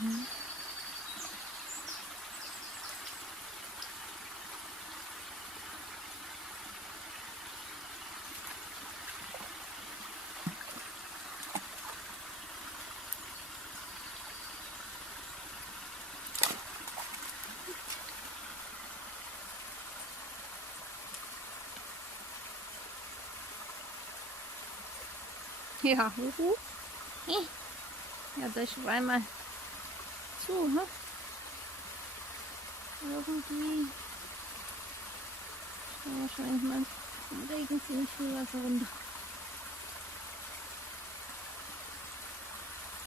Mhm. Ja, huhu. Ja, das Schwein mal zu, ne? Irgendwie. Ich war wahrscheinlich mal vom Regen ziemlich viel Wasser runter.